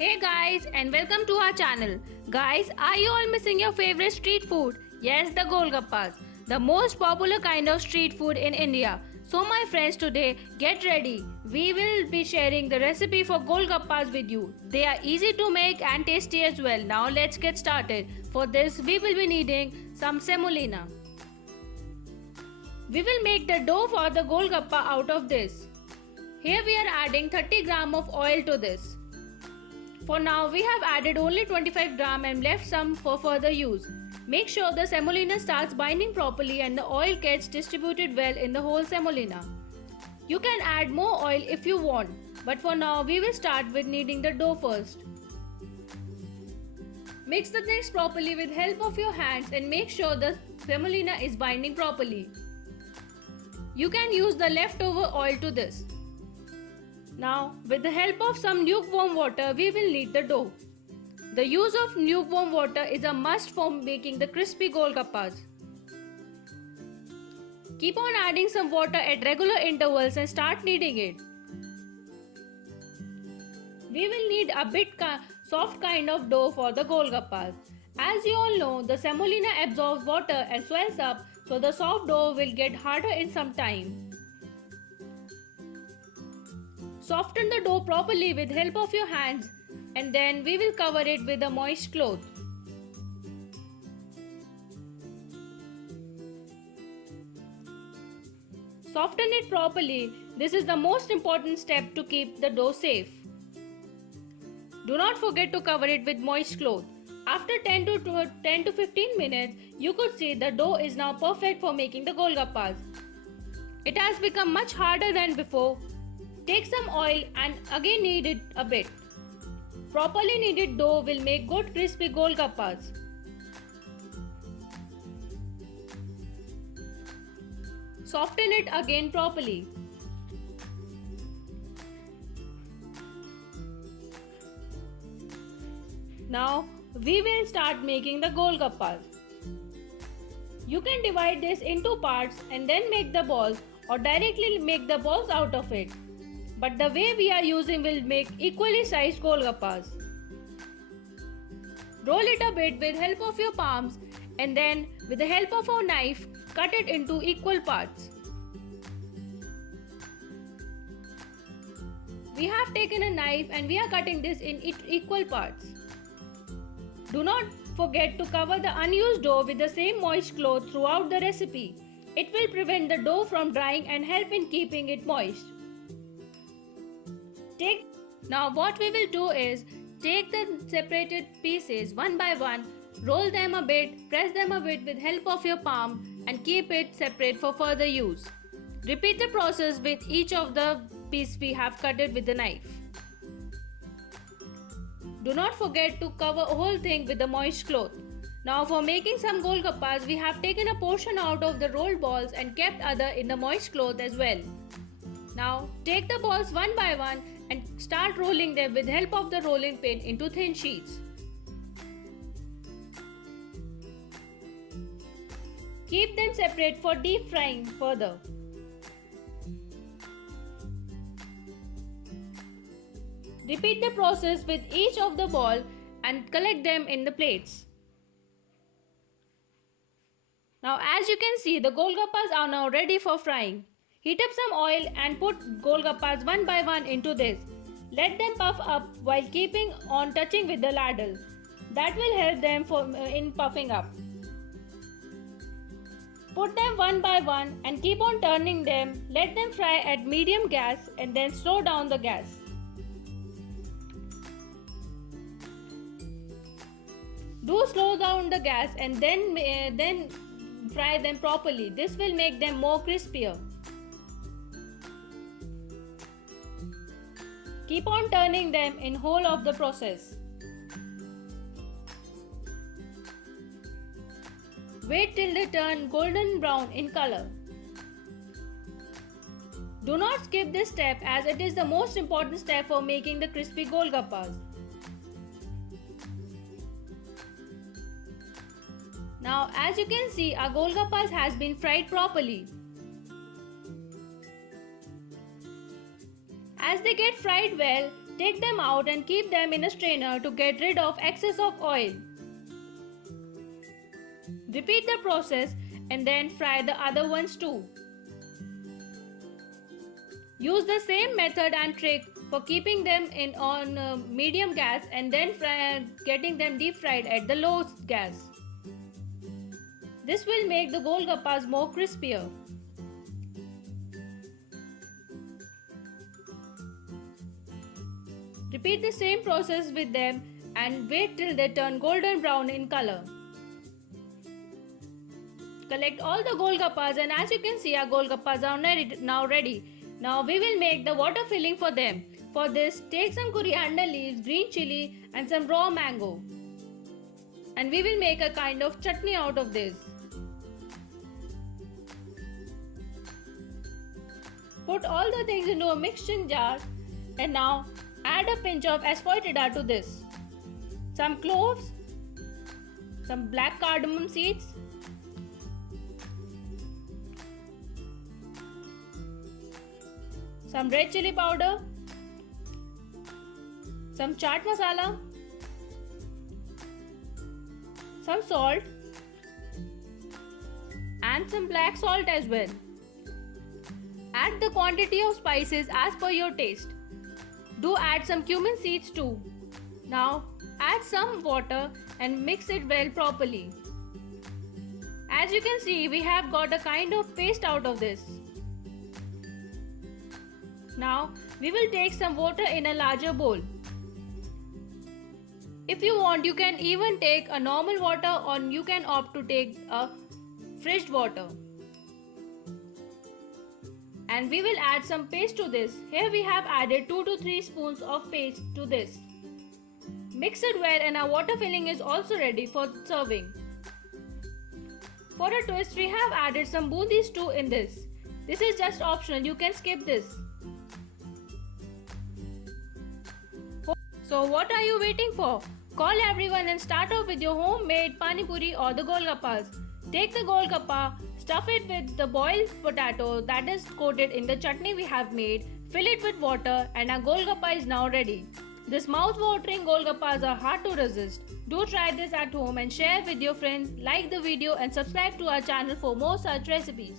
Hey guys, and welcome to our channel. Guys, are you all missing your favorite street food? Yes, the Golgappas, the most popular kind of street food in India. So my friends, today get ready. We will be sharing the recipe for Golgappas with you. They are easy to make and tasty as well. Now let's get started. For this, we will be needing some semolina. We will make the dough for the Golgappa out of this. Here we are adding 30 gram of oil to this. For now, we have added only 25 gram and left some for further use. Make sure the semolina starts binding properly and the oil gets distributed well in the whole semolina. You can add more oil if you want, but for now we will start with kneading the dough first. Mix the things properly with help of your hands and make sure the semolina is binding properly. You can use the leftover oil to this. Now, with the help of some lukewarm water, we will knead the dough. The use of lukewarm water is a must for making the crispy Golgappas. Keep on adding some water at regular intervals and start kneading it. We will need a bit soft kind of dough for the Golgappas. As you all know, the semolina absorbs water and swells up, so the soft dough will get harder in some time. Soften the dough properly with help of your hands and then we will cover it with a moist cloth. Soften it properly. This is the most important step to keep the dough safe. Do not forget to cover it with moist cloth. After 10 to 15 minutes, you could see the dough is now perfect for making the Golgappas. It has become much harder than before. Take some oil and again knead it a bit. Properly kneaded dough will make good crispy Golgappas. Soften it again properly. Now we will start making the Golgappas. You can divide this into parts and then make the balls or directly make the balls out of it. But the way we are using will make equally sized Golgappas. Roll it a bit with help of your palms and then with the help of a knife cut it into equal parts. We have taken a knife and we are cutting this in equal parts. Do not forget to cover the unused dough with the same moist cloth throughout the recipe. It will prevent the dough from drying and help in keeping it moist. Now what we will do is take the separated pieces one by one, roll them a bit, press them a bit with help of your palm and keep it separate for further use. Repeat the process with each of the pieces we have cut it with the knife. Do not forget to cover the whole thing with the moist cloth. Now for making some Golgappas, we have taken a portion out of the rolled balls and kept other in the moist cloth as well. Now take the balls one by one and start rolling them with help of the rolling pin into thin sheets. Keep them separate for deep frying further. Repeat the process with each of the ball and collect them in the plates. Now as you can see, the Golgappas are now ready for frying. Heat up some oil and put Golgappas one by one into this. Let them puff up while keeping on touching with the ladle. That will help them in puffing up. Put them one by one and keep on turning them. Let them fry at medium gas and then slow down the gas. Do slow down the gas and then fry them properly. This will make them more crispier. Keep on turning them in whole of the process. Wait till they turn golden brown in color. Do not skip this step as it is the most important step for making the crispy Golgappas. Now as you can see, our Golgappas has been fried properly. As they get fried well, Take them out and keep them in a strainer to get rid of excess of oil. Repeat the process and then fry the other ones too. Use the same method and trick for keeping them on medium gas and then getting them deep fried at the low gas. This will make the golgappas more crispier. Repeat the same process with them and wait till they turn golden brown in color. Collect all the golgappas, and as you can see, our golgappas are now ready. Now we will make the water filling for them. For this, take some coriander leaves, green chili and some raw mango. And we will make a kind of chutney out of this. Put all the things into a mixing jar and now add a pinch of asafoetida to this. Some cloves, some black cardamom seeds, some red chili powder, some chaat masala, some salt and some black salt as well. Add the quantity of spices as per your taste. Do add some cumin seeds too. Now add some water and mix it well properly. As you can see, we have got a kind of paste out of this. Now we will take some water in a larger bowl. If you want, you can even take a normal water or you can opt to take a fridged water. And we will add some paste to this. Here we have added 2 to 3 spoons of paste to this. Mix it well and our water filling is also ready for serving. For a twist, we have added some bundis too in this. This is just optional, you can skip this. So what are you waiting for? Call everyone and start off with your homemade pani puri or the golgappas. Take the golgappa, stuff it with the boiled potato that is coated in the chutney we have made, fill it with water and our golgappa is now ready. This mouth-watering golgappas are hard to resist. Do try this at home and share with your friends, like the video and subscribe to our channel for more such recipes.